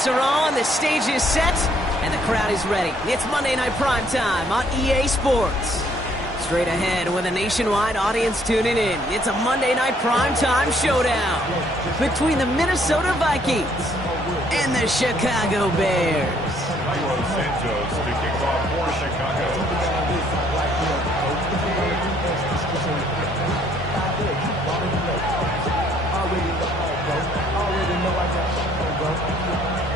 lights are on, the stage is set, and the crowd is ready. It's Monday Night Primetime on EA Sports. Straight ahead with a nationwide audience tuning in. It's a Monday Night Primetime showdown between the Minnesota Vikings and the Chicago Bears. Santos to kick off for Chicago.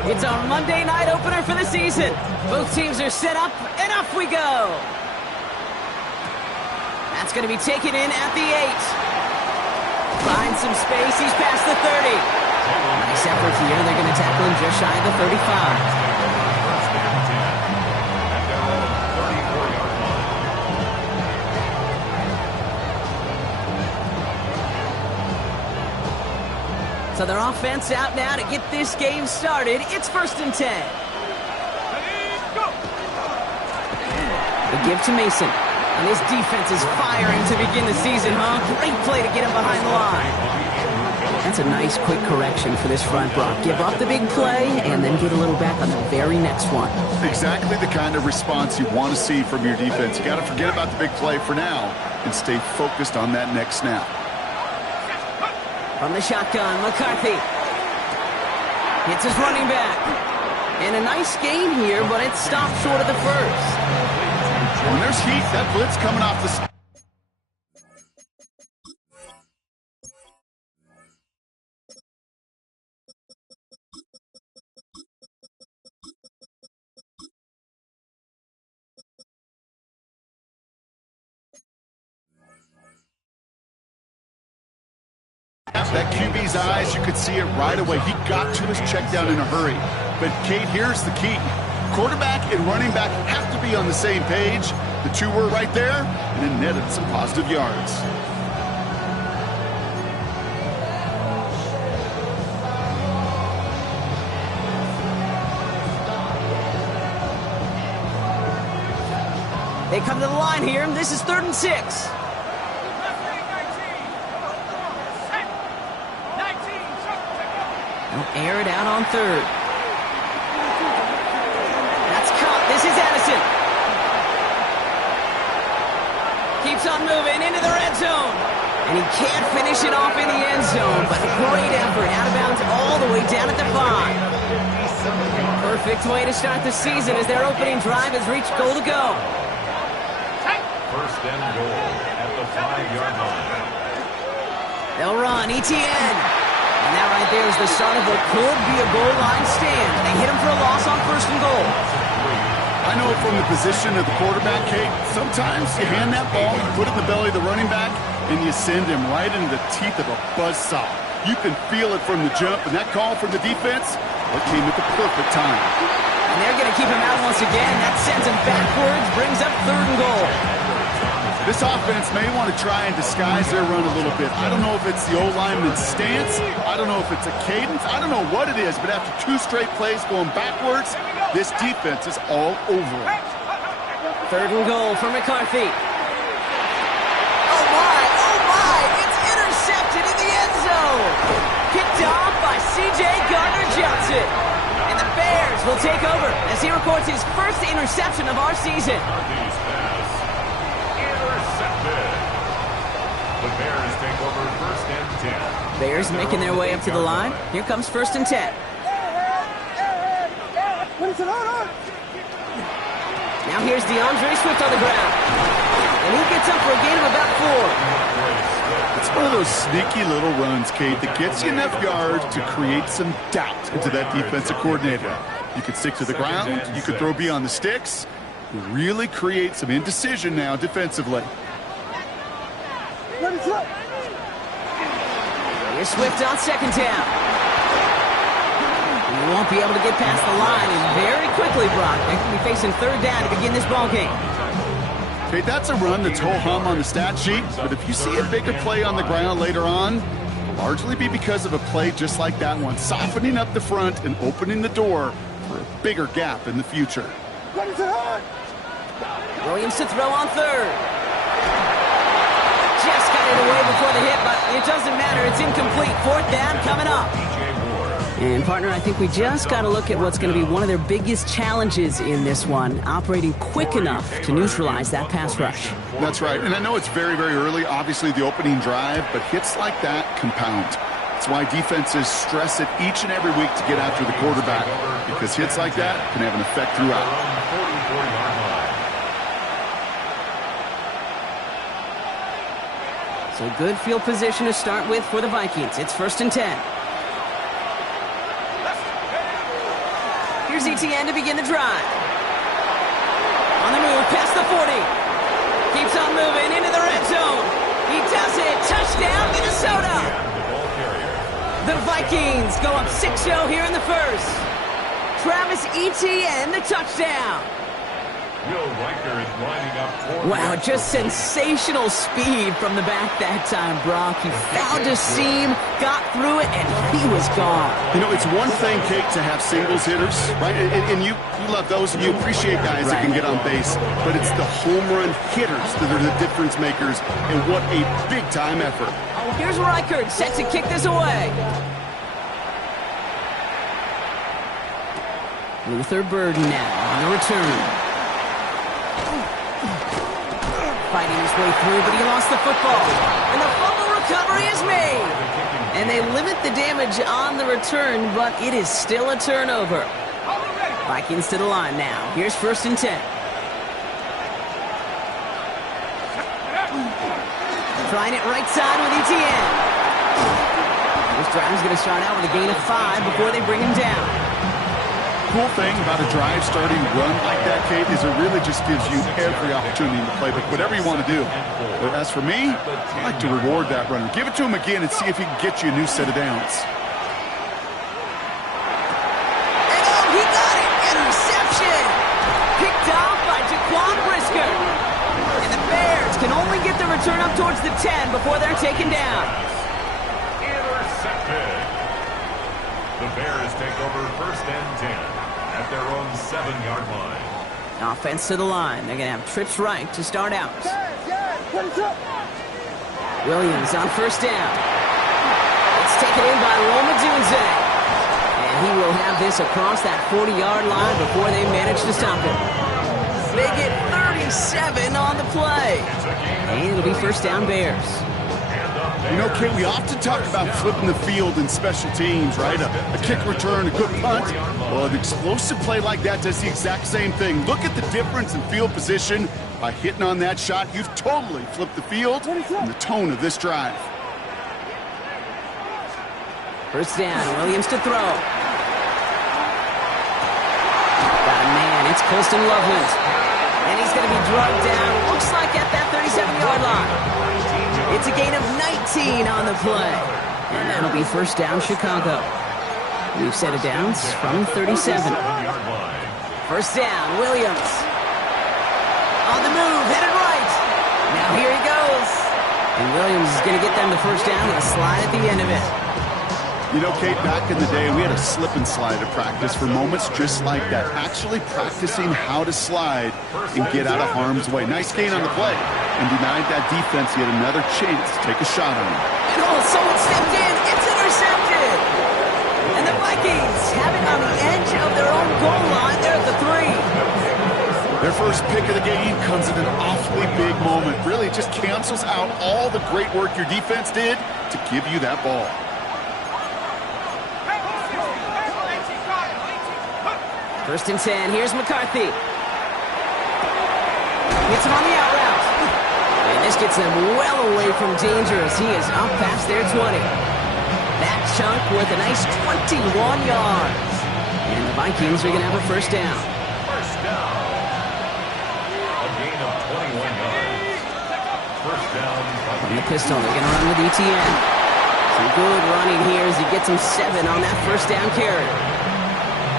It's our Monday night opener for the season. Both teams are set up, and off we go. That's going to be taken in at the 8. Finds some space. He's past the 30. Nice effort here. They're going to tackle him just shy of the 35. So their offense out now to get this game started. It's 1st and 10. They give to Mason. And his defense is firing to begin the season, huh? Great play to get him behind the line. That's a nice quick correction for this front, Brock. Give up the big play and then get a little back on the very next one. Exactly the kind of response you want to see from your defense. You got to forget about the big play for now and stay focused on that next snap. From the shotgun, McCarthy. Hits his running back. And a nice game here, but it stopped short of the first. When there's heat, that blitz coming off the... That QB's eyes, you could see it right away. He got to his check down in a hurry. But, Kate, here's the key. Quarterback and running back have to be on the same page. The two were right there, and it netted some positive yards. They come to the line here. This is 3rd and 6. They'll air it out on 3rd. That's caught. This is Addison. Keeps on moving into the red zone. And he can't finish it off in the end zone, but a great effort. Out of bounds all the way down at the 5. Perfect way to start the season as their opening drive has reached goal to go. 1st and goal at the 5-yard line. They'll run. ETN. And that right there is the start of what could be a goal line stand. They hit him for a loss on 1st and goal. I know from the position of the quarterback, Kate, sometimes you hand that ball, you put it in the belly of the running back, and you send him right into the teeth of a buzzsaw. You can feel it from the jump, and that call from the defense, it came at the perfect time. And they're going to keep him out once again. That sends him backwards, brings up 3rd and goal. This offense may want to try and disguise their run a little bit. I don't know if it's the O-lineman's stance. I don't know if it's a cadence. I don't know what it is, but after 2 straight plays going backwards, this defense is all over it. 3rd and goal for McCarthy. Oh, my, it's intercepted in the end zone. Picked off by C.J. Gardner-Johnson. And the Bears will take over as he records his first interception of our season. The Bears take over 1st and 10. Bears making their way up to the line. Here comes 1st and 10. Now here's DeAndre Swift on the ground. And he gets up for a gain of about 4. It's one of those sneaky little runs, Kate, that gets you enough yards to create some doubt into that defensive coordinator. You could stick to the ground. You could throw beyond the sticks. Really create some indecision now defensively. Here's Swift on 2nd down. He won't be able to get past the line, and very quickly, Brock, they could be facing 3rd down to begin this ball game. Okay, that's a run that's ho-hum on the stat sheet, but if you see a bigger play on the ground later on, it'll largely be because of a play just like that one, softening up the front and opening the door for a bigger gap in the future. Williams to throw on 3rd. Just got it away before the hit, but it doesn't matter. It's incomplete. 4th down coming up. DJ Moore And, partner, I think we just got to look at what's going to be one of their biggest challenges in this one, operating quick enough to neutralize that pass rush. That's right. And I know it's very, very early, obviously the opening drive, but hits like that compound. That's why defenses stress it each and every week to get after the quarterback, because hits like that can have an effect throughout. So good field position to start with for the Vikings. It's 1st and 10. Here's ETN to begin the drive. On the move, past the 40. Keeps on moving into the red zone. He does it. Touchdown, Minnesota. The Vikings go up 6-0 here in the first. Travis Etienne, the touchdown. Wow, just sensational speed from the back that time, Brock. He found a seam, got through it, and he was gone. You know, it's one thing, Kate, to have singles hitters, right? And you love those, and you appreciate guys that can get on base. But it's the home run hitters that are the difference makers, and what a big-time effort. Here's Reichert, set to kick this away. Luther Burden now on the return. Fighting his way through, but he lost the football. And the fumble recovery is made. And they limit the damage on the return, but it is still a turnover. Vikings to the line now. Here's 1st and 10. Trying it right side with Etienne. This drive is going to start out with a gain of 5 before they bring him down. Cool thing about a drive starting run like that, Kate, is it really just gives you every opportunity in the playbook, whatever you want to do. But as for me, I like to reward that runner. Give it to him again and see if he can get you a new set of downs. And oh, he got it! Interception! Picked off by Jaquan Brisker. And the Bears can only get the return up towards the 10 before they're taken down. Intercepted. The Bears take over 1st and 10. At their own 7-yard line. Offense to the line. They're going to have trips right to start out. Williams on 1st down. It's taken in by Roma Dunze. And he will have this across that 40-yard line before they manage to stop him. They get 37 on the play. And it'll be 1st down Bears. You know, Kate, we often talk about flipping the field in special teams, right? A kick return, a good punt. Well, an explosive play like that does the exact same thing. Look at the difference in field position. By hitting on that shot, you've totally flipped the field and the tone of this drive. 1st down, Williams to throw. Got a man, it's Colston Loveland. And he's going to be drugged down, looks like at that 37-yard line. It's a gain of 19 on the play. And that'll be 1st down Chicago. We've set it downs from 37. 1st down, Williams. On the move, headed right. Now here he goes. And Williams is going to get them the 1st down with a slide at the end of it. You know, Kate, back in the day, we had a slip and slide at practice for moments just like that. Actually practicing how to slide and get out of harm's way. Nice gain on the play. And denied that defense yet another chance to take a shot on him. And oh, someone stepped in. It's intercepted. And the Vikings have it on the edge of their own goal line. They're at the 3. Their first pick of the game comes at an awfully big moment. Really just cancels out all the great work your defense did to give you that ball. First and 10. Here's McCarthy. Gets him on the out route. And this gets them well away from danger as he is up past their 20. That chunk worth a nice 21 yards. And the Vikings are going to have a 1st down. 1st down. A gain of 21 yards. 1st down. From the pistol, they're going to run with ETN. Some good running here as he gets him 7 on that 1st down carry.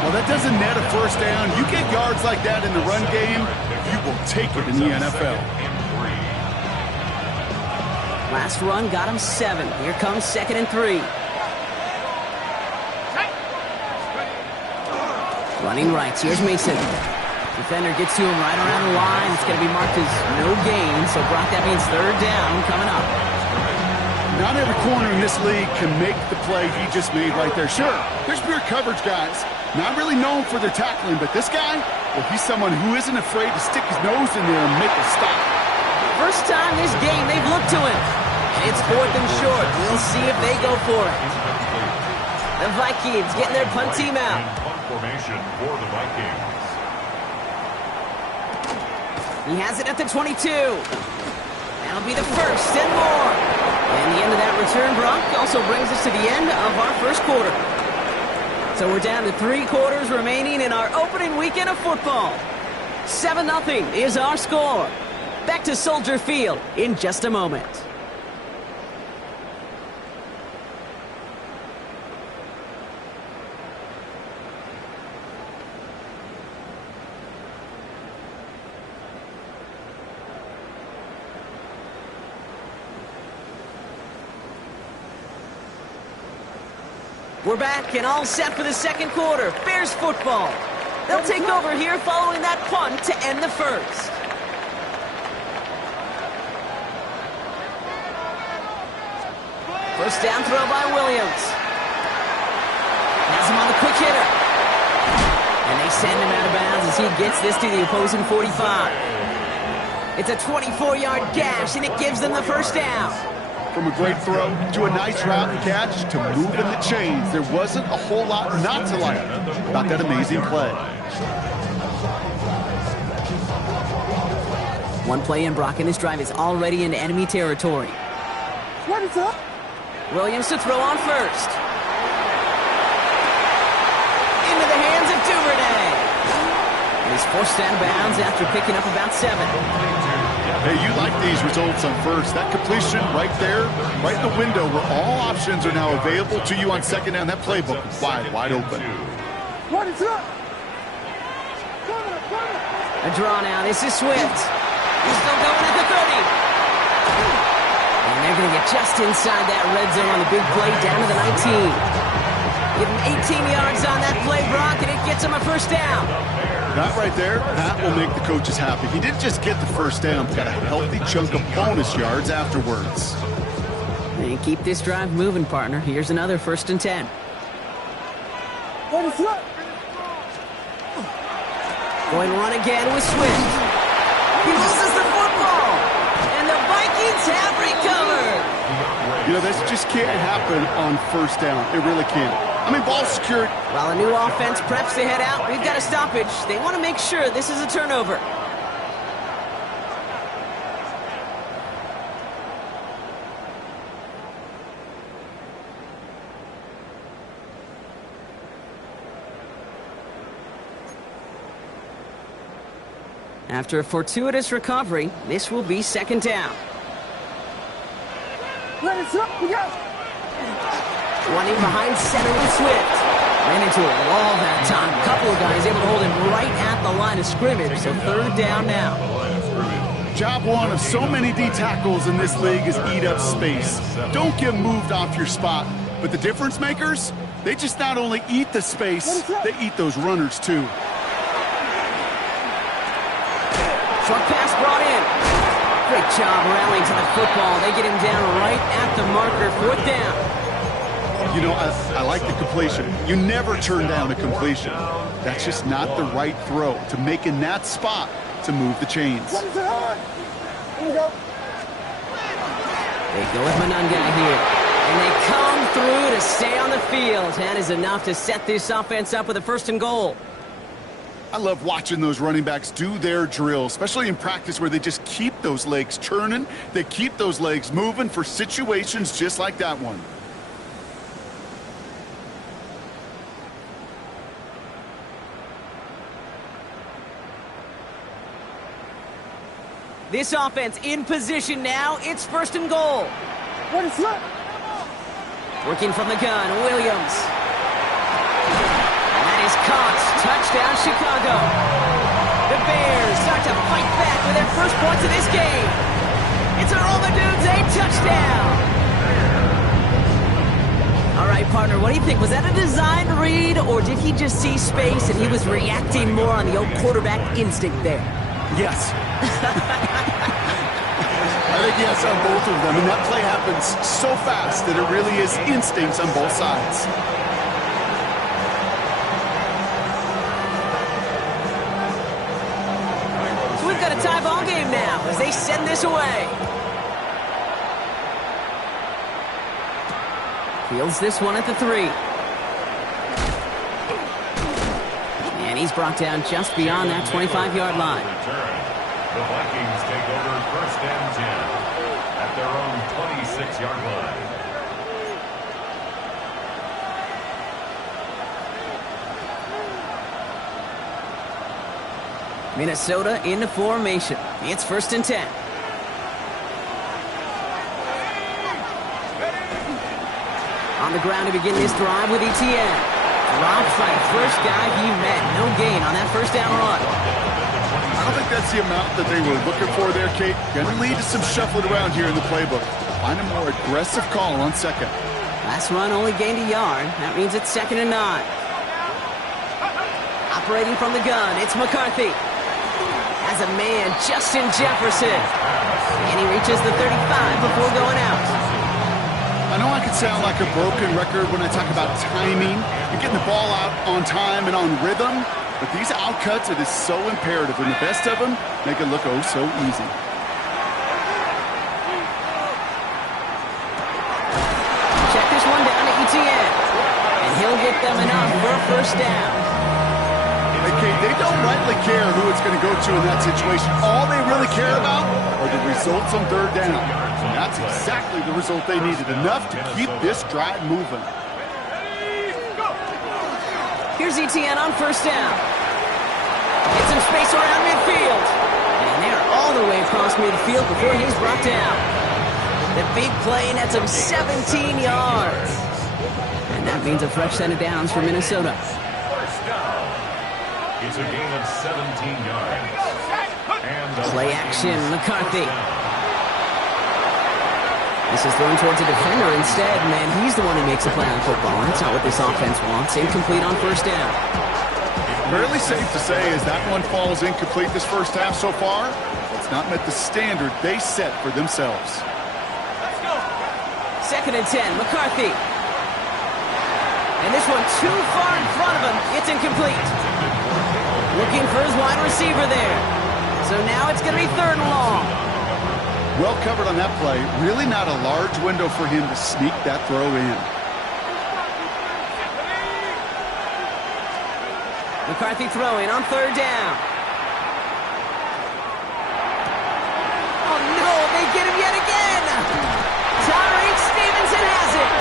Well, that doesn't net a 1st down. You get yards like that in the run game, you will take it in the NFL. Last run got him 7. Here comes 2nd and 3. Running right. Here's Mason. Defender gets to him right around the line. It's going to be marked as no gain. So, Brock, that means 3rd down coming up. Not every corner in this league can make the play he just made right there. Sure, there's pure coverage guys, not really known for their tackling, but this guy, well, he's someone who isn't afraid to stick his nose in there and make a stop. First time this game they've looked to him. It's 4th and short. We'll see if they go for it. The Vikings getting their punt team out. Punt formation for the Vikings. He has it at the 22. That'll be the first and more. And the end of that return, Brock, also brings us to the end of our first quarter. So we're down to 3 quarters remaining in our opening weekend of football. 7-0 is our score. Back to Soldier Field in just a moment. We're back and all set for the second quarter. Bears football. They'll take over here following that punt to end the first. First down throw by Williams. Has him on the quick hitter. And they send him out of bounds as he gets this to the opposing 45. It's a 24-yard gash, and it gives them the first down. From a great throw to a nice route and catch to moving the chains, there wasn't a whole lot not to like about that amazing play. One play in, Brock, and this drive is already in enemy territory. What is up? Williams to throw on first. Into the hands of Duvernay. And he's forced out of bounds after picking up about 7. Hey, you like these results on first. That completion right there, right in the window where all options are now available to you on second down. That playbook is wide open. What is up? A draw now. This is Swift. He's still going at the 30. And they're going to get just inside that red zone on the big play down to the 19. Give him 18 yards on that play, Brock, and it gets him a first down. That right there, that will make the coaches happy. He didn't just get the first down, got a healthy chunk of bonus yards afterwards. And keep this drive moving, partner. Here's another 1st and 10. What is up? Going to run again with Swift. He loses the football. And the Vikings have recovered. You know, this just can't happen on first down. It really can't. I mean, ball secured. While a new offense preps to head out, we've got a stoppage. They want to make sure this is a turnover. After a fortuitous recovery, this will be 2nd down. What is up? We got. Running behind center with Swift. Ran into a wall that time. A couple of guys able to hold him right at the line of scrimmage. So 3rd down now. Job one of so many D tackles in this league is eat up space. Don't get moved off your spot. But the difference makers, they just not only eat the space, they eat those runners too. Short pass brought in. Great job rallying to the football. They get him down right at the marker. 4th down. You know, I like the completion. You never turn down a completion. That's just not the right throw to make in that spot to move the chains. What is it on? Here we go. They go with Manunga here. And they come through to stay on the field. That is enough to set this offense up with a 1st and goal. I love watching those running backs do their drill, especially in practice where they just keep those legs turning. They keep those legs moving for situations just like that one. This offense in position now. It's 1st and goal. What is up? Working from the gun, Williams. And that is caught. Touchdown, Chicago. The Bears start to fight back with their first points of this game. It's a roll the dudes, a touchdown. All right, partner, what do you think? Was that a design read, or did he just see space and he was reacting more on the old quarterback instinct there? Yes. I think yes on both of them, and that play happens so fast that it really is instincts on both sides. We've got a tie ball game now as they send this away. Fields this one at the 3. And he's brought down just beyond that 25-yard line. The Vikings take over first and 10 at their own 26-yard line. Minnesota into formation. It's first and 10. On the ground to begin this drive with Etienne. Drops by the first guy he met. No gain on that first down run. I don't think that's the amount that they were looking for there, Kate. Going to lead to some shuffling around here in the playbook. Find a more aggressive call on second. Last run only gained a yard. That means it's second and 9. Operating from the gun, it's McCarthy. Has a man, Justin Jefferson. And he reaches the 35 before going out. I know I could sound like a broken record when I talk about timing and getting the ball out on time and on rhythm, but these outcuts, it is so imperative, and the best of them make it look oh so easy. Check this one down to Etienne, and he'll get them enough for a first down. Okay, they don't rightly care who it's going to go to in that situation. All they really care about are the results on third down. And that's exactly the result they needed, enough to keep this drive moving. Here's Etienne on first down. Get some space around midfield. And they're all the way across midfield before he's brought down. The big play nets him 17 yards. And that means a fresh set of downs for Minnesota. First down. It's a gain of 17 yards. And Play action, McCarthy. This is thrown towards a defender instead, man. He's the one who makes a play on football. That's not what this offense wants. Incomplete on first down. Fairly safe to say as that one falls incomplete this first half so far, it's not met the standard they set for themselves. Second and 10, McCarthy. And this one too far in front of him. It's incomplete. Looking for his wide receiver there. So now it's going to be third and long. Well covered on that play. Really not a large window for him to sneak that throw in. McCarthy throwing on third down. Oh no, they get him yet again. Tyreek Stevenson has it.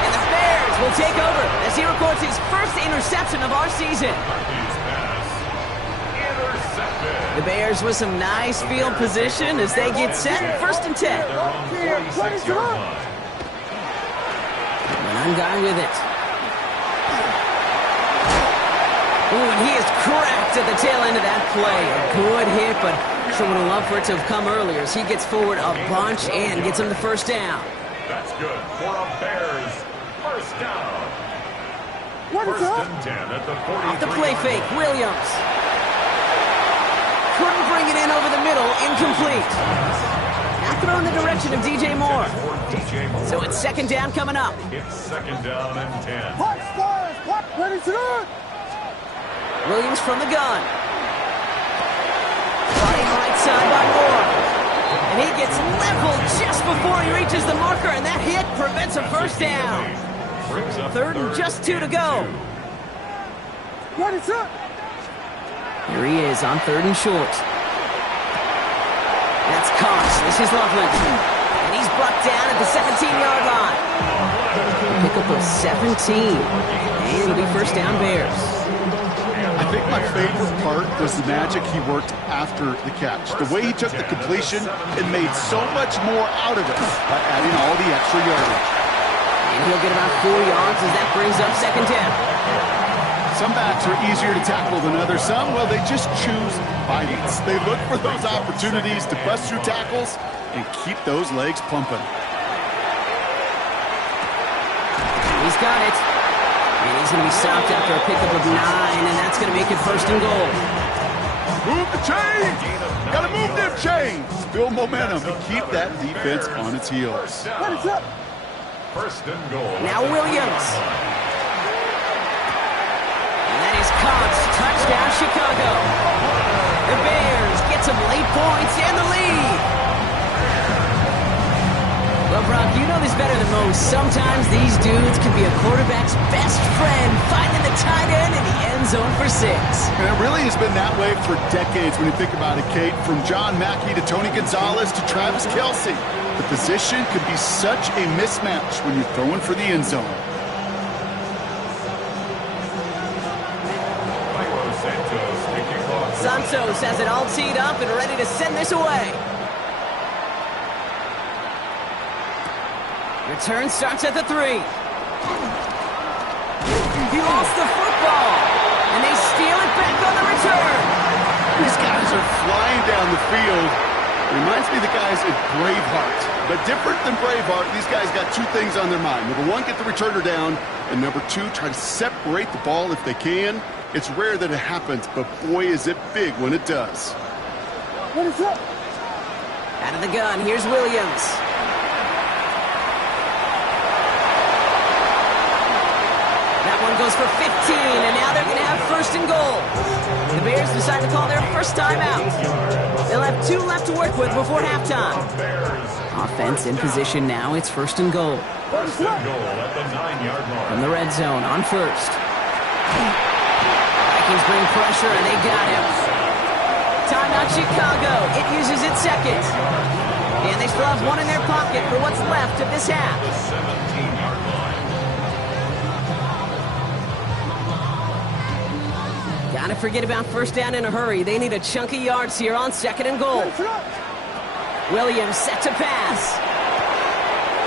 And the Bears will take over as he records his first interception of our season. The Bears with some nice field position as they get set first and 10. One guy with it. Ooh, and he is cracked at the tail end of that play. A good hit, but sure would have loved for it to have come earlier as he gets forward a bunch and gets him the first down. That's good for a Bears first down. What is First up? and 10 at the 43. Off the play fake, Williams. Couldn't bring it in over the middle, incomplete. Now thrown in the direction of DJ Moore. So it's second down coming up. It's second down and 10. Hot stars, hot, ready to go. Williams from the gun. Fighting right side by Moore. And he gets leveled just before he reaches the marker, and that hit prevents a first down. Third and just 2 to go. Ready to go. Here he is on third and short. That's Cox. This is Loveland. And he's brought down at the 17-yard line. Pickup of 17. And it'll be first down Bears. I think my favorite part was the magic he worked after the catch. The way he took the completion and made so much more out of it by adding all the extra yardage. And he'll get about 4 yards as that brings up second down. Some backs are easier to tackle than others. Some, well, they just choose violence. They look for those opportunities to bust through tackles and keep those legs pumping. He's got it. And he's going to be stopped after a pickup of 9, and that's going to make it first and goal. Move the chains. Got to move them chains. Build momentum and keep that defense on its heels. What is up? First and goal. Now Williams. And that is caught. Touchdown, Chicago. The Bears get some late points and the lead. Well, Brock, you know this better than most. Sometimes these dudes can be a quarterback's best friend, finding the tight end in the end zone for 6. And it really has been that way for decades when you think about it, Kate. From John Mackey to Tony Gonzalez to Travis Kelce. The position could be such a mismatch when you're throwing for the end zone. Santos has it all teed up and ready to send this away. Return starts at the 3. He lost the football, and they steal it back on the return. These guys are flying down the field. Reminds me of the guys at Braveheart. But different than Braveheart, these guys got 2 things on their mind. Number 1, get the returner down. And number 2, try to separate the ball if they can. It's rare that it happens, but boy, is it big when it does. What is up? Out of the gun, here's Williams. That one goes for 15, and now they're going to have first and goal. The Bears decide to call their first timeout. They'll have 2 left to work with before halftime. Offense in position now. It's first and goal. First and goal at the 9-yard line. From the red zone on first. Vikings bring pressure, and they got him. Timeout Chicago. It uses its second. And they still have 1 in their pocket for what's left of this half. The 17-yard line. Gotta forget about first down in a hurry. They need a chunk of yards here on second and goal. Williams set to pass.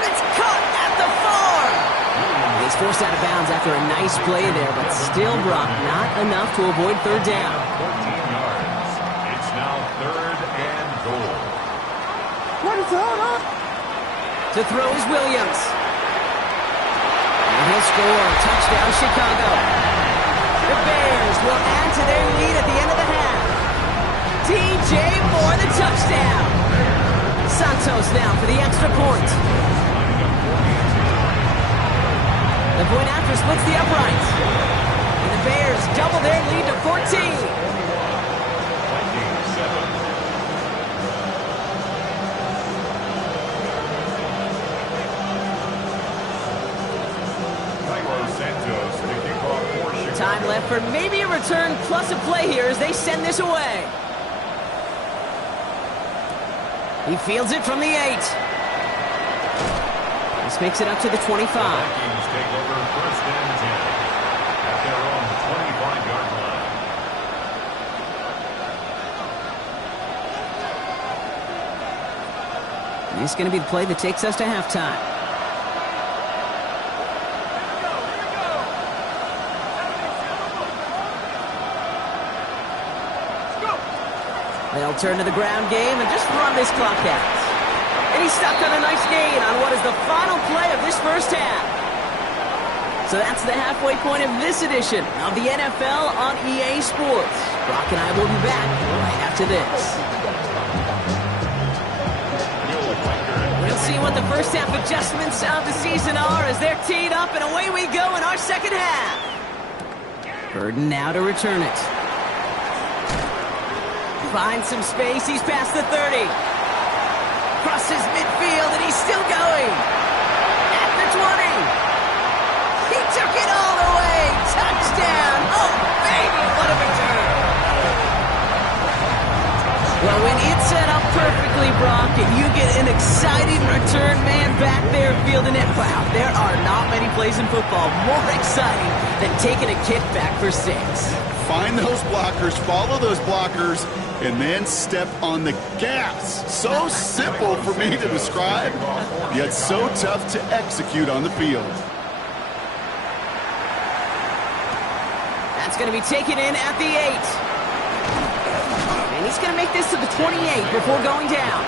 It's caught at the 4. He's forced out of bounds after a nice play there, but still, Brock, not enough to avoid third down. 14 yards. It's now 3rd and goal. What is up? To throw is Williams. And he'll score. Touchdown, Chicago. The Bears will add to their lead at the end of the half. TJ Moore, the touchdown. Santos now for the extra point. The point after splits the uprights. And the Bears double their lead to 14. Time left for maybe a return plus a play here as they send this away. He fields it from the 8. This makes it up to the 25. Vikings take over first and 10 at their own 25-yard line. This is going to be the play that takes us to halftime. They'll turn to the ground game and just run this clock out. And he's stuck on a nice gain on what is the final play of this first half. So that's the halfway point of this edition of the NFL on EA Sports. Brock and I will be back right after this. We'll see what the first half adjustments of the season are as they're teed up, and away we go in our second half. Burden now to return it. Finds some space, he's past the 30. Crosses midfield, and he's still going. At the 20. He took it all the way. Touchdown. Oh, baby, what a return. Well, when it's set up perfectly, Brock, and you get an exciting return man back there fielding it, wow, there are not many plays in football more exciting than taking a kickback for 6. Find those blockers, follow those blockers, and then step on the gas. So simple for me to describe, yet so tough to execute on the field. That's going to be taken in at the 8. And he's going to make this to the 28 before going down.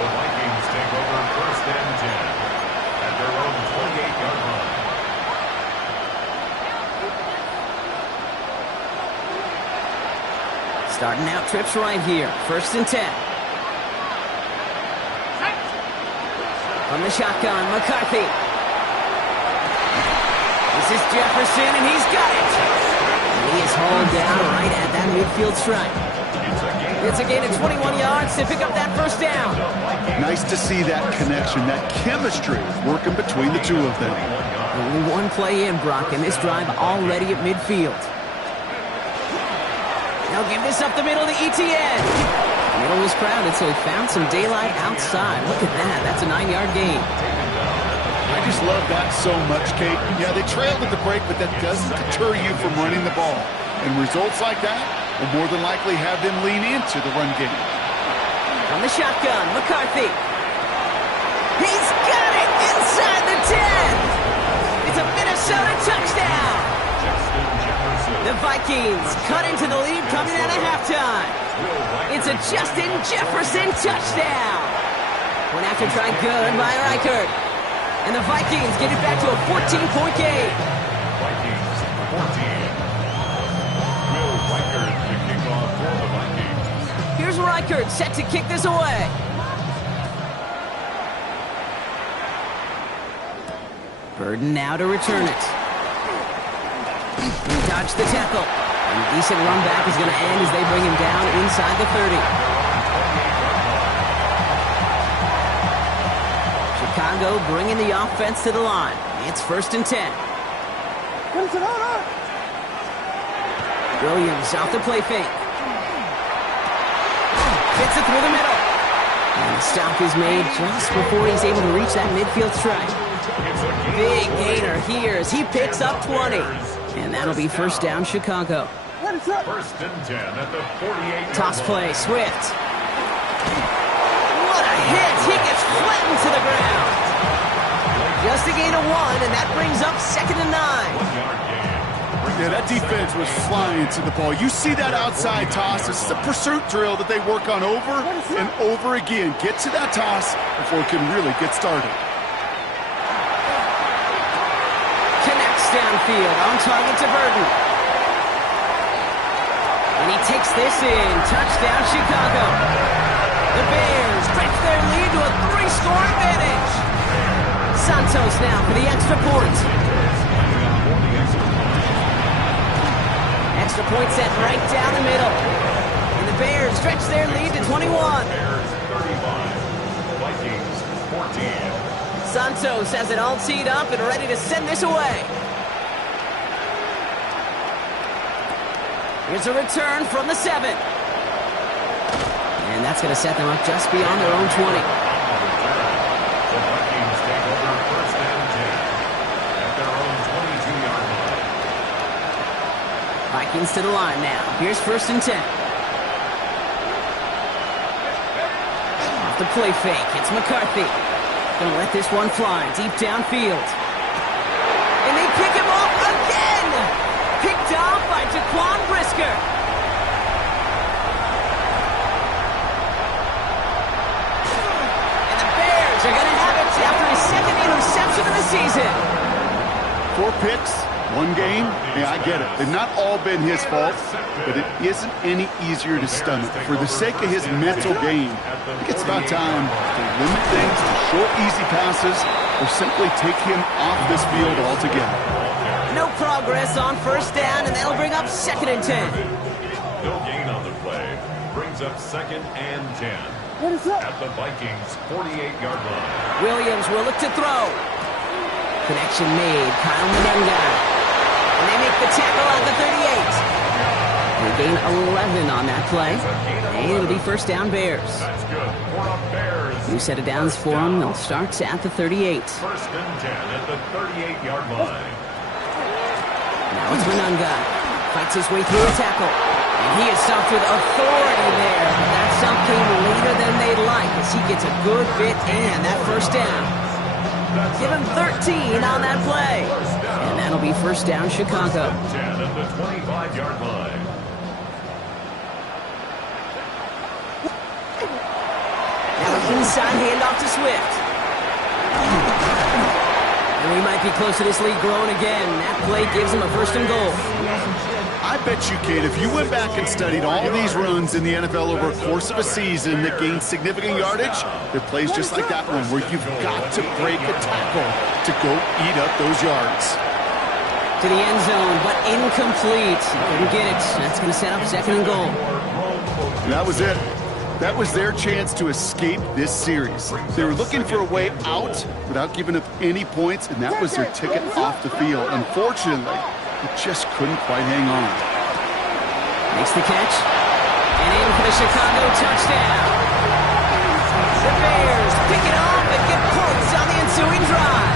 The Vikings take over first and 10 at their own 28-yard line. Starting out trips right here. 1st and 10. From the shotgun, McCarthy. This is Jefferson, and he's got it. And he is hauled down right at that midfield stripe. It's a gain of 21 yards to pick up that 1st down. Nice to see that connection, that chemistry working between the two of them. Only one play in, Brock, and this drive already at midfield. They'll give this up the middle to ETN. The middle was crowded, so he found some daylight outside. Look at that. That's a 9-yard gain. I just love that so much, Kate. Yeah, they trailed at the break, but that doesn't deter you from running the ball. And results like that will more than likely have them lean into the run game. From the shotgun, McCarthy. He's got it inside the 10. It's a Minnesota touchdown. The Vikings cut into the lead coming out of halftime. It's a Justin Jefferson touchdown. Went after try good by Reichert. And the Vikings get it back to a 14-point game. Vikings 14. Will Reichert to kick off for the Vikings. Here's Reichert set to kick this away. Burden now to return it. He dodged the tackle. And a decent run back is going to end as they bring him down inside the 30. Chicago bringing the offense to the line. It's 1st and 10. What is it? Hold on. Williams off the play fake. Gets it through the middle. And the stop is made just before he's able to reach that midfield stripe. Big gainer here as he picks up 20. And that'll be 1st down, Chicago. What is up? 1st and 10 at the 48. Toss play, Swift. What a hit! He gets flattened to the ground. Just a gain of 1, and that brings up 2nd and 9. 1-yard gain. Yeah, that defense was flying to the ball. You see that outside toss. This is a pursuit drill that they work on over and over again. Get to that toss before it can really get started. Connects downfield, on target to Burden. And he takes this in. Touchdown, Chicago. The Bears stretch their lead to a 3-score advantage. Santos now for the extra point. Extra point set right down the middle. And the Bears stretch their lead to 21. Bears 35. Vikings 14. Santos has it all teed up and ready to send this away. Here's a return from the 7. And that's going to set them up just beyond their own 20. The Vikings take over 1st and 10 at their own 22-yard line. Vikings to the line now. Here's 1st and 10. Off the play fake. It's McCarthy. Gonna let this one fly deep downfield. And they pick him off again! Picked off by Jaquan Brisker. And the Bears are gonna have it after his 2nd interception of the season. 4 picks, 1 game. Yeah, I get it. They've not all been his fault, but it isn't any easier to stomach. For the sake of his mental game, I think it's about time to limit things to short, easy passes or simply take him off this field altogether. No progress on 1st down, and that'll bring up 2nd and 10. No gain on the play. Brings up 2nd and 10 What is up? at the Vikings 48-yard line. Williams will look to throw. Connection made. Kyle Menenga. And they make the tackle at the 38. They gain 11 on that play. And it'll be 1st down Bears. That's good. For the Bears. New set of downs for them. They'll start at the 38. 1st and 10 at the 38-yard line. Now it's Menenga. Fights his way through a tackle. And he is stopped with authority there. But that stop came later than they'd like as he gets a good bit and that 1st down. Give him 13 on that play. And that'll be 1st down Chicago. 10 at the 25-yard line. Now an inside handoff to Swift. And we might be close to this lead growing again. That play gives him a 1st and goal. I bet you, Kate, if you went back and studied all these runs in the NFL over a course of a season that gained significant yardage, there are plays just like that one where you've got to break a tackle to go eat up those yards. To the end zone, but incomplete. Couldn't get it. That's going to set up 2nd and goal. That was it. That was their chance to escape this series. They were looking for a way out without giving up any points, and that was their ticket off the field. Unfortunately, it just couldn't quite hang on. Makes the catch. And in for the Chicago touchdown. The Bears pick it off and get points on the ensuing drive.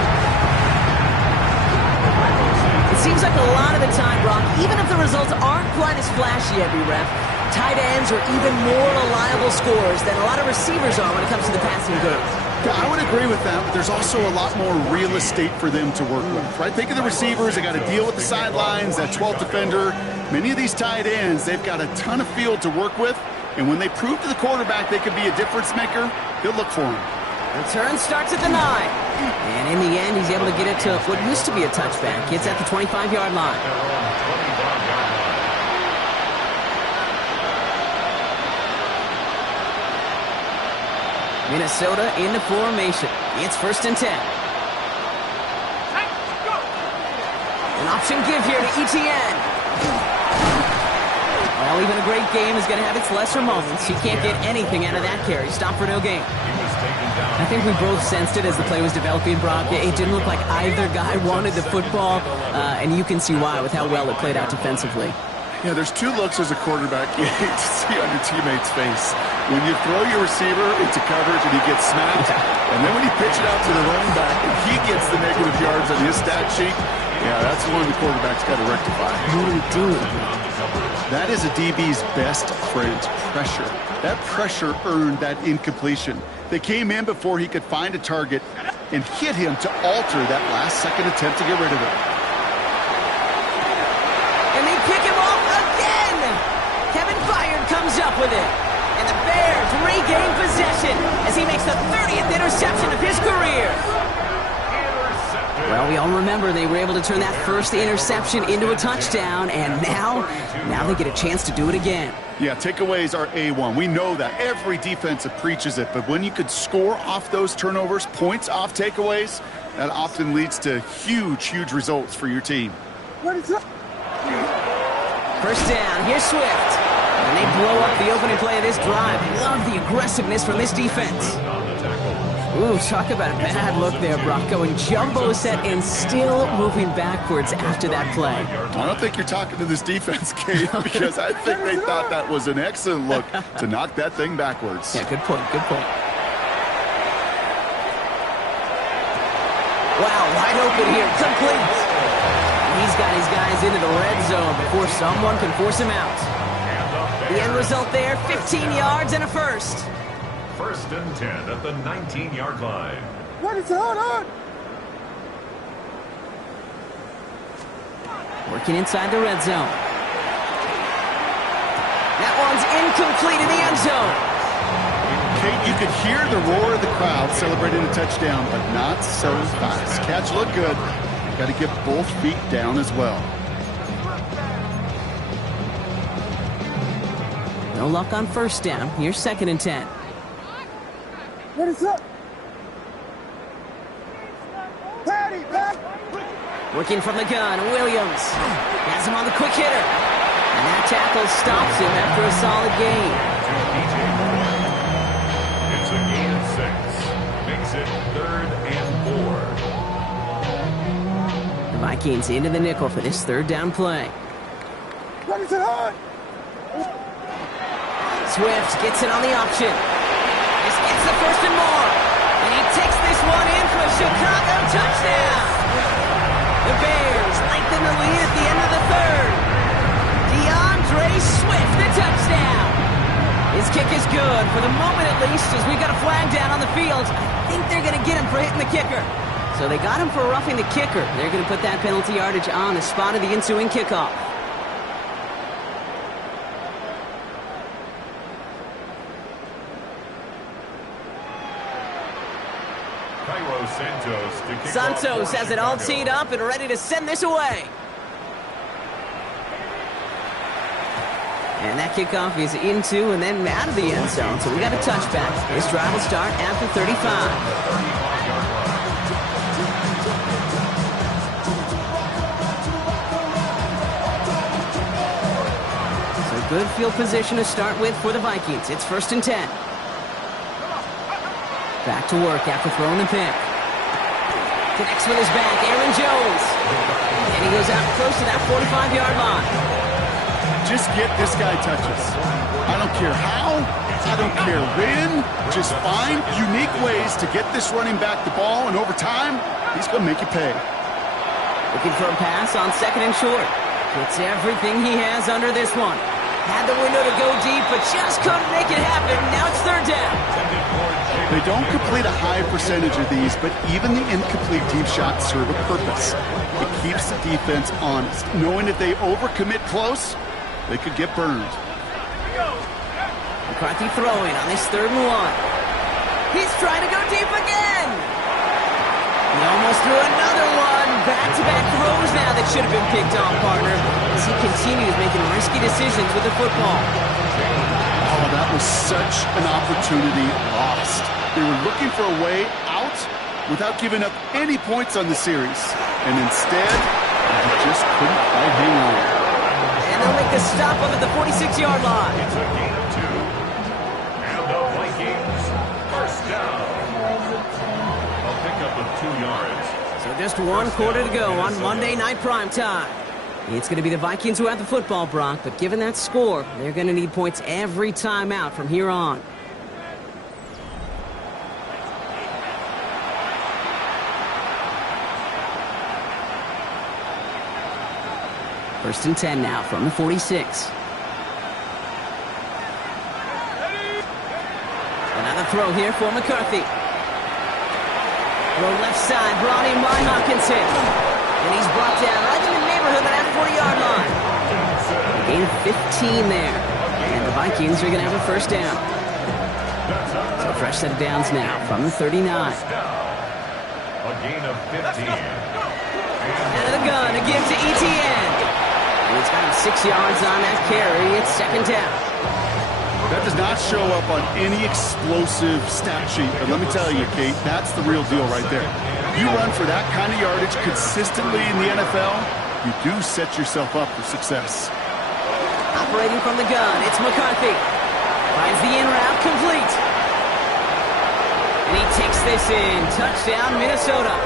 It seems like a lot of the time, Brock, even if the results aren't quite as flashy every rep, tight ends are even more reliable scorers than a lot of receivers are when it comes to the passing game. Yeah, I would agree with that, but there's also a lot more real estate for them to work with, right? Think of the receivers. They got to deal with the sidelines, that 12th defender. Many of these tight ends, they've got a ton of field to work with, and when they prove to the quarterback they could be a difference maker, he'll look for him. Return starts at the 9. And in the end, he's able to get it to what used to be a touchback. It's at the 25-yard line. Minnesota into formation. It's 1st and 10. An option give here to Etienne. Well, even a great game is going to have its lesser moments. He can't get anything out of that carry. Stop for no gain. I think we both sensed it as the play was developing, Brock. It didn't look like either guy wanted the football, and you can see why with how well it played out defensively. Yeah, there's 2 looks as a quarterback you hate to see on your teammate's face. When you throw your receiver into coverage and he gets smacked, and then when you pitch it out to the running back and he gets the negative yards on his stat sheet, yeah, that's one the quarterback's got to rectify. What are we doing? That is a DB's best friend, pressure. That pressure earned that incompletion. They came in before he could find a target and hit him to alter that last-second attempt to get rid of it. And they pick him off again! Kevin Byard comes up with it. And the Bears regain possession as he makes the 30th interception of his career. Well, we all remember they were able to turn that first interception into a touchdown, and now they get a chance to do it again. Yeah, takeaways are A1. We know that. Every defense preaches it, but when you could score off those turnovers, points off takeaways, that often leads to huge, huge results for your team. First down, here's Swift. And they blow up the opening play of this drive. Love the aggressiveness from this defense. Ooh, talk about a bad look there, Brock. Going jumbo set and still moving backwards after that play. I don't think you're talking to this defense, Kate, because I think they thought that was an excellent look to knock that thing backwards. Yeah, good point, good point. Wow, wide open here, complete. He's got his guys into the red zone before someone can force him out. The end result there, 15 yards and a first. 1st and 10 at the 19-yard line. Working inside the red zone. That one's incomplete in the end zone. Kate, you could hear the roar of the crowd celebrating a touchdown, but not so fast. Catch looked good. Got to get both feet down as well. No luck on first down. Here's 2nd and 10. What is up? Patty, back. Working from the gun, Williams has him on the quick hitter. And that tackle stops him after a solid gain. It's a gain of 6. Makes it 3rd and 4. The Vikings into the nickel for this 3rd down play. Swift gets it on the option. This gets the 1st and more. And he takes this one in for a Chicago touchdown. The Bears lengthen the lead at the end of the 3rd. DeAndre Swift, the touchdown. His kick is good, for the moment at least, as we've got a flag down on the field. I think they're going to get him for hitting the kicker. So they got him for roughing the kicker. They're going to put that penalty yardage on the spot of the ensuing kickoff. Santos has it all teed up and ready to send this away. And that kickoff is into and then out of the end zone, so we got a touchback. This drive will start after 35. Good field position to start with for the Vikings. It's 1st and 10. Back to work after throwing the pick. Connects with his back, Aaron Jones. And he goes out close to that 45-yard line. Just get this guy touches. I don't care how, I don't care when. Just find unique ways to get this running back the ball, and over time, he's going to make you pay. Looking for a pass on 2nd and short. Puts everything he has under this one. Had the window to go deep, but just couldn't make it happen. Now it's 3rd down. They don't complete a high percentage of these, but even the incomplete deep shots serve a purpose. It keeps the defense honest, knowing if they overcommit close, they could get burned. McCarthy throwing on this 3rd and 1. He's trying to go deep again. He almost threw another one. Back-to-back throws now that should have been picked off, partner, as he continues making risky decisions with the football. Oh, that was such an opportunity lost. They were looking for a way out without giving up any points on the series. And instead, they just couldn't quite hang on. And they'll make the stop up at the 46-yard line. It's a gain of 2. And the Vikings, 1st down. I'll pick up with 2 yards. So just 1 quarter to go on Monday Night Primetime. It's going to be the Vikings who have the football, Brock, but given that score, they're going to need points every time out from here on. First and 10 now from the 46. Another throw here for McCarthy. Throw left side, brought in by Hopkinson. And he's brought down right in the neighborhood of that 40-yard line. Gain of 15 there. And the Vikings are going to have a 1st down. So a fresh set of downs now from the 39. A gain of 15. Out of the gun, a give to Etienne. And he's got him 6 yards on that carry. It's 2nd down. That does not show up on any explosive stat sheet, but let me tell you, Kate, that's the real deal right there. You run for that kind of yardage consistently in the NFL, you do set yourself up for success. Operating from the gun, it's McCarthy. Finds the in route complete. And he takes this in. Touchdown, Minnesota.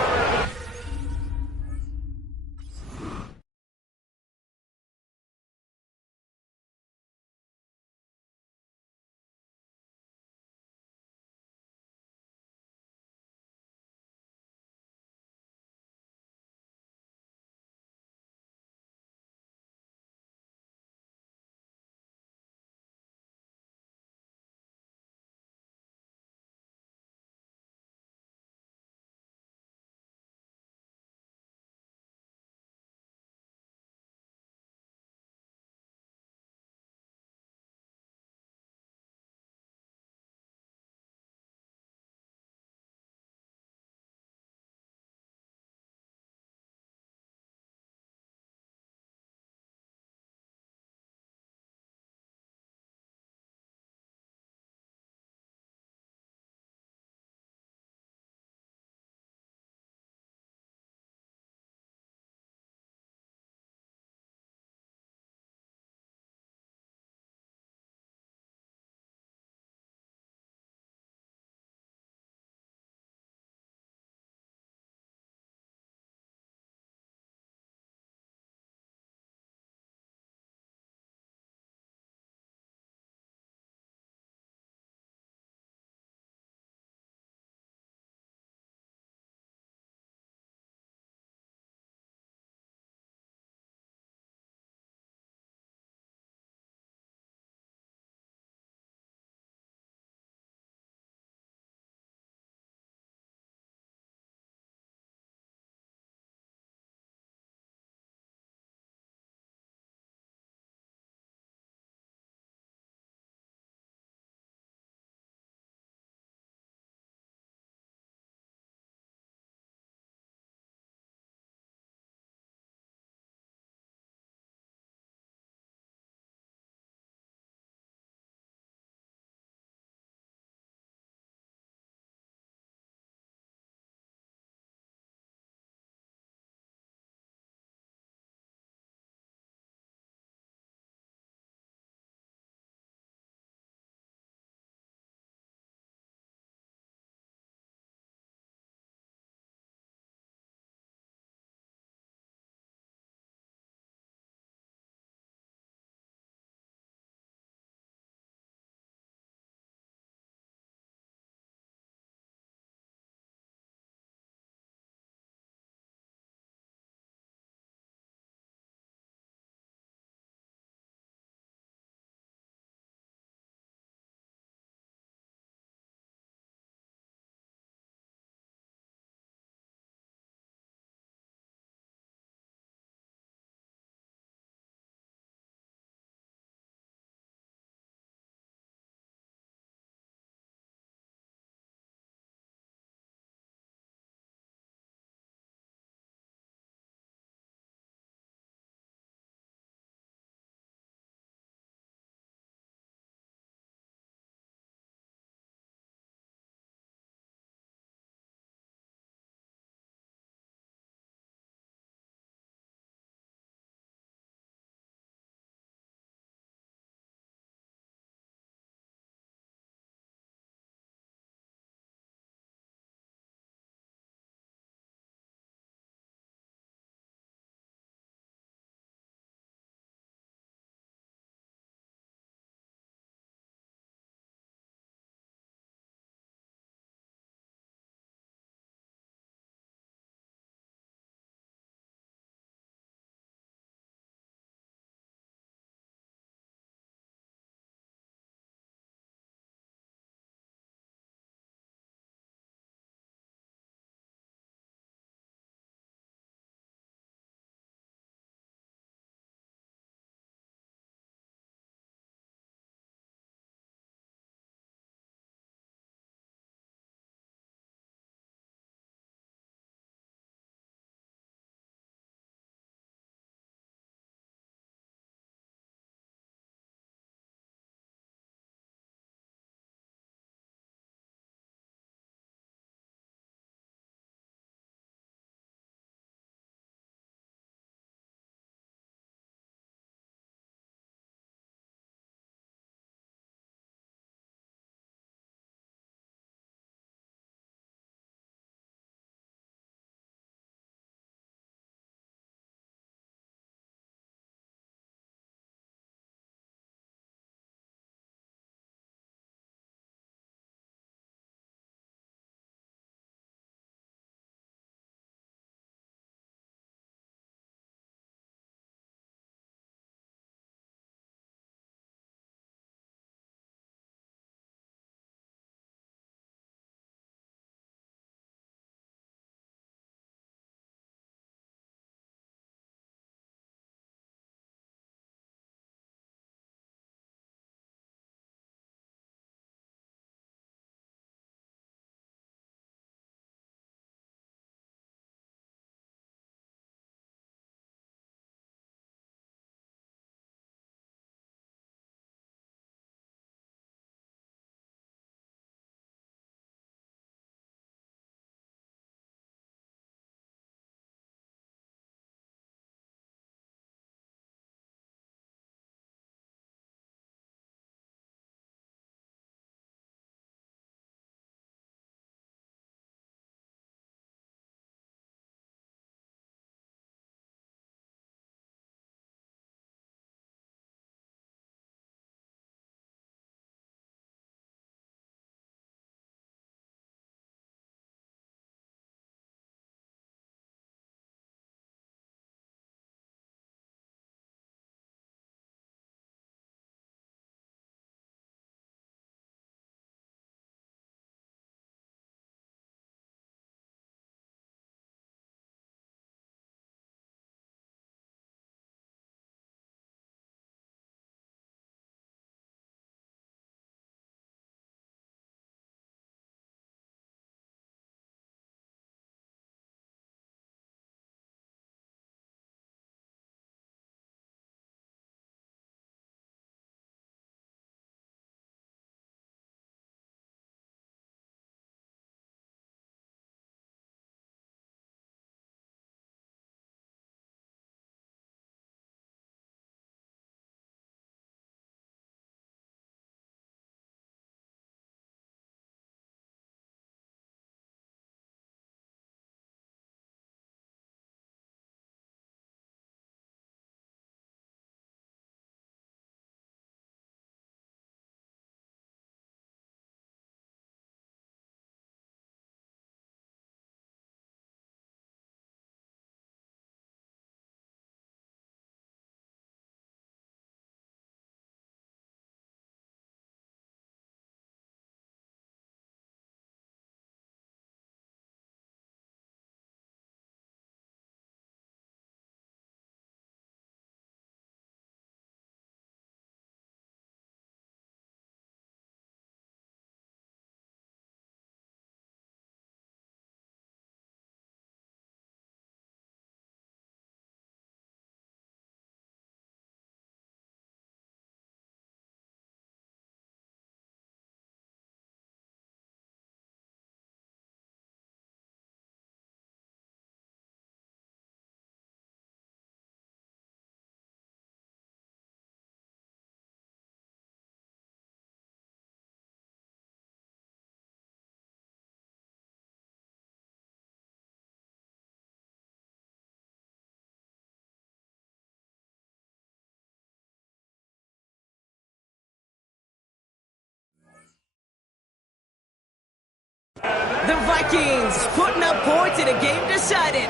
Vikings putting up points in a game decided.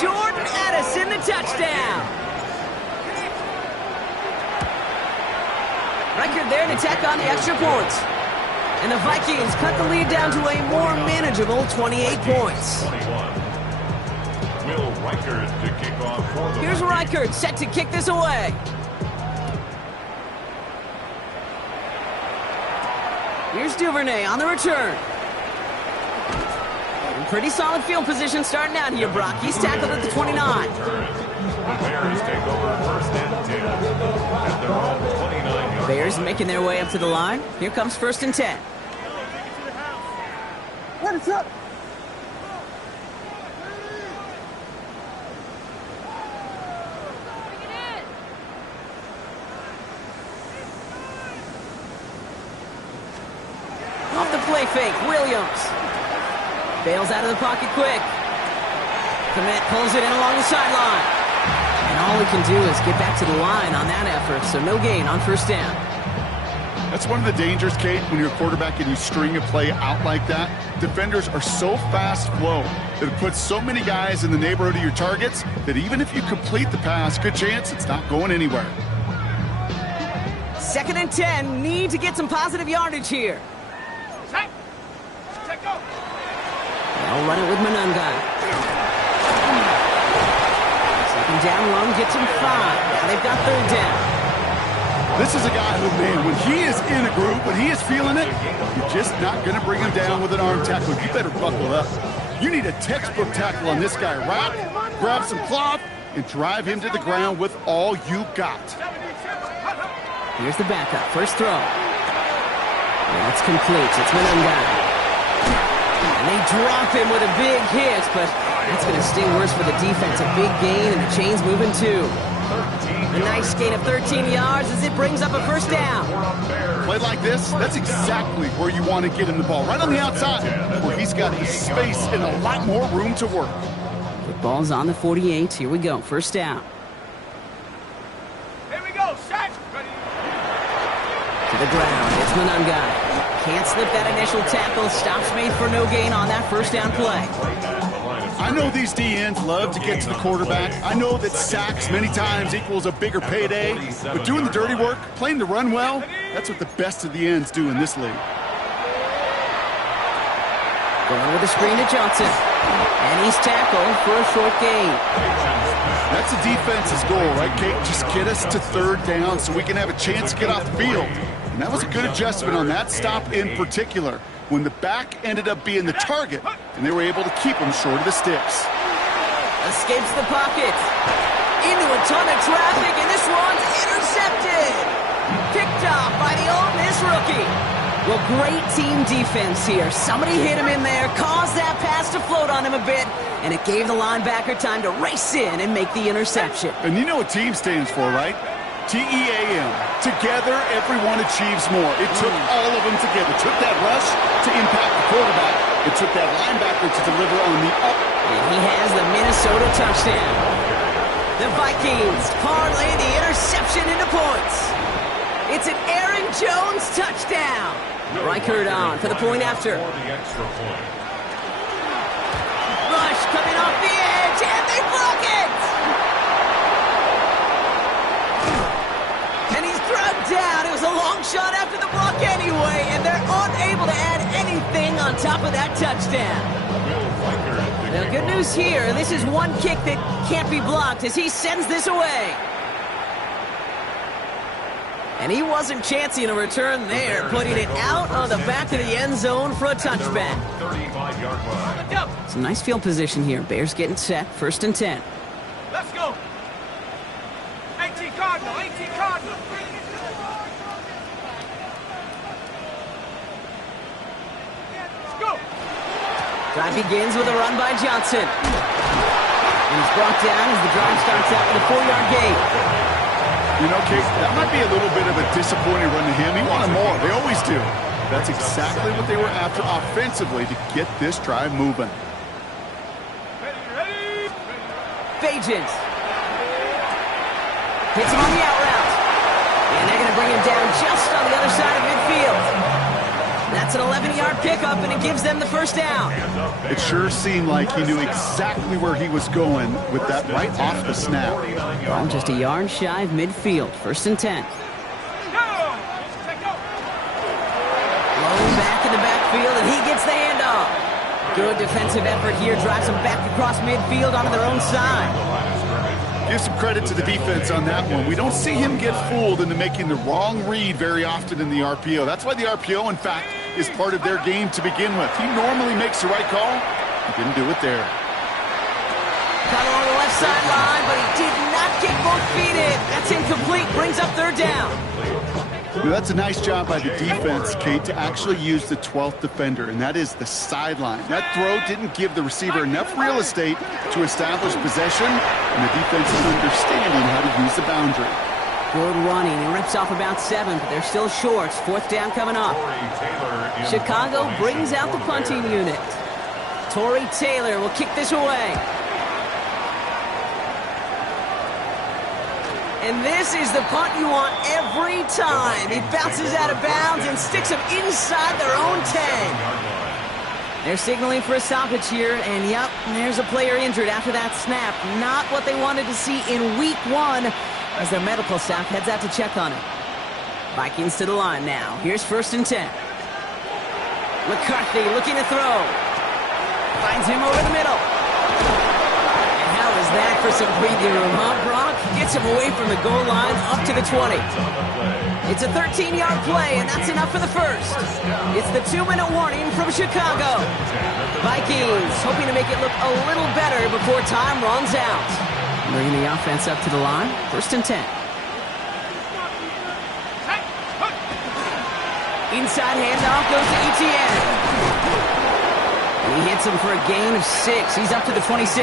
Jordan Addison, the touchdown. Record there to tack on the extra points. And the Vikings cut the lead down to a more manageable 28 points. Will Reichert to kick off for the Here's Reichert set to kick this away. Here's Duvernay on the return. Pretty solid field position starting out here, Brock. He's tackled at the 29. The Bears take over first and 10 at their own 29-yard. Bears making their way up to the line. Here comes first and 10. What is up? Off the play fake, Williams. Bails out of the pocket quick. Komet pulls it in along the sideline. And all he can do is get back to the line on that effort, so no gain on first down. That's one of the dangers, Kate, when you're a quarterback and you string a play out like that. Defenders are so fast flow that it puts so many guys in the neighborhood of your targets that even if you complete the pass, good chance it's not going anywhere. Second and 10, need to get some positive yardage here. They'll run it with Monunga. Second down run gets him 5. Now they've got third down. This is a guy who, man, when he is in a groove, when he is feeling it, you're just not going to bring him down with an arm tackle. You better buckle up. You need a textbook tackle on this guy. Wrap, grab some cloth, and drive him to the ground with all you got. Here's the backup. First throw. That's complete. It's Monunga. And they drop him with a big hit, but that's going to sting worse for the defense. A big gain, and the chain's moving too. A nice gain of 13 yards as it brings up a first down. Play like this, that's exactly where you want to get him the ball. Right on the outside, where he's got the space and a lot more room to work. The ball's on the 48. Here we go. First down. Here we go, set. To the ground. It's Monunga. Can't slip that initial tackle. Stops made for no gain on that first down play. I know these DNs love to get to the quarterback. I know that sacks many times equals a bigger payday. But doing the dirty work, playing the run well, that's what the best of the ends do in this league. Going with the screen to Johnson. And he's tackled for a short gain. That's the defense's goal, right, Kate? Just get us to third down so we can have a chance to get off the field. And that was a good adjustment on that stop in particular, when the back ended up being the target, and they were able to keep him short of the sticks. Escapes the pocket. Into a ton of traffic, and this one's intercepted. Picked off by the Ole Miss rookie. Well, great team defense here. Somebody hit him in there, caused that pass to float on him a bit, and it gave the linebacker time to race in and make the interception. And you know what team stands for, right? T-E-A-M. Together, everyone achieves more. It took all of them together. It took that rush to impact the quarterback. It took that linebacker to deliver on the up. And he has the Minnesota touchdown. The Vikings parlay the interception into points. It's an Aaron Jones touchdown. Reichert on for the point after. Rush coming off the edge, and they block it. And he's drugged down. It was a long shot after the block anyway, and they're unable to add anything on top of that touchdown. Now, good news here. This is one kick that can't be blocked as he sends this away. And he wasn't chancing a return there, putting it out on the back of the end zone for a touchback. Some nice field position here. Bears getting set. First and 10. Let's go. 18 Cardinal, 18 Cardinal. Let's go. Drive begins with a run by Johnson. And he's brought down as the drive starts out with a 4-yard gain. You know, Kate, that might be a little bit of a disappointing run to him. He wanted more. They always do. That's exactly what they were after offensively to get this drive moving. Ready. Bajans. Hits him on the out route. And they're going to bring him down just on the other side of midfield. That's That's an 11-yard pickup, and it gives them the first down. It sure seemed like he knew exactly where he was going with that right off the snap. Ball just a yard shy of midfield. 1st and 10. Low back in the backfield, and he gets the handoff. Good defensive effort here. Drives them back across midfield onto their own side. Give some credit to the defense on that one. We don't see him get fooled into making the wrong read very often in the RPO. That's why the RPO, in fact, is part of their game to begin with. He normally makes the right call. He didn't do it there. Cut along the left sideline, but he did not get both feet in. That's incomplete. Brings up 3rd down. Now, that's a nice job by the defense, Kate, to actually use the 12th defender, and that is the sideline. That throw didn't give the receiver enough real estate to establish possession, and the defense is understanding how to use the boundary. Good running. He rips off about 7, but they're still short. 4th down coming up. Chicago brings out the punting unit. Torrey Taylor will kick this away. And this is the punt you want every time. He bounces out of bounds and sticks him inside their own 10. They're signaling for a stoppage here, and yep, there's a player injured after that snap. Not what they wanted to see in week 1 as their medical staff heads out to check on him. Vikings to the line now. Here's 1st and 10. McCarthy looking to throw. Finds him over the middle. How is that for some breathing room, huh, Brock? Gets him away from the goal line up to the 20. It's a 13-yard play, and that's enough for the first. It's the 2-minute warning from Chicago. Vikings hoping to make it look a little better before time runs out. Bringing the offense up to the line. 1st and 10. Inside handoff goes to Etienne. And he hits him for a gain of 6. He's up to the 26.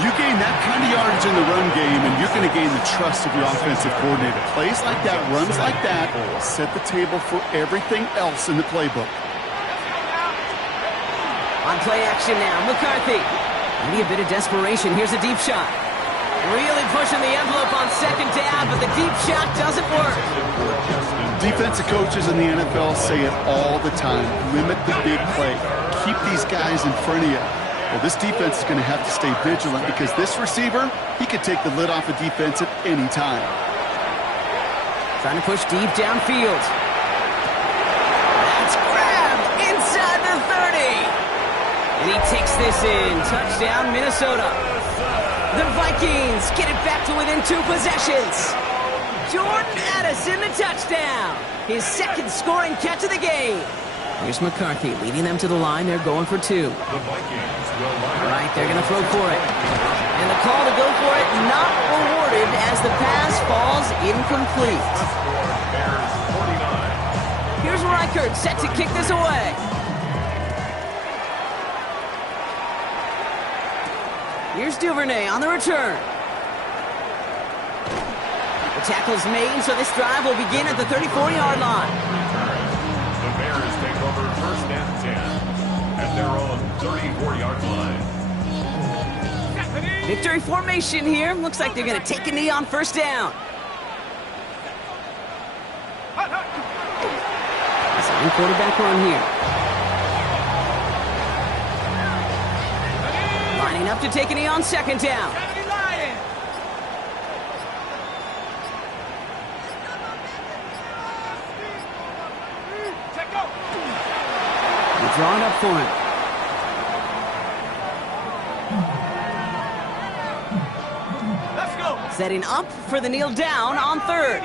You gain that kind of yardage in the run game, and you're going to gain the trust of your offensive coordinator. Plays like that, runs like that, set the table for everything else in the playbook. On play action now, McCarthy. Maybe a bit of desperation. Here's a deep shot. Really pushing the envelope on 2nd down, but the deep shot doesn't work. Defensive coaches in the NFL say it all the time. Limit the big play. Keep these guys in front of you. Well, this defense is going to have to stay vigilant because this receiver, he could take the lid off a defense at any time. Trying to push deep downfield. That's grabbed inside the 30. And he takes this in. Touchdown, Minnesota. The Vikings get it back to within 2 possessions. Jordan Addison, the touchdown. His 2nd scoring catch of the game. Here's McCarthy leading them to the line. They're going for 2. Right, they're going to throw for it. And the call to go for it not rewarded as the pass falls incomplete. Here's Reichert set to kick this away. Here's Duvernay on the return. The tackle's made, so this drive will begin at the 34-yard line. The Bears take over 1st and 10 at their own 34-yard line. Victory formation here. Looks like they're going to take a knee on 1st down. Second quarterback run here. Lining up to take a knee on 2nd down. They're drawing up for him. Setting up for the kneel down on 3rd.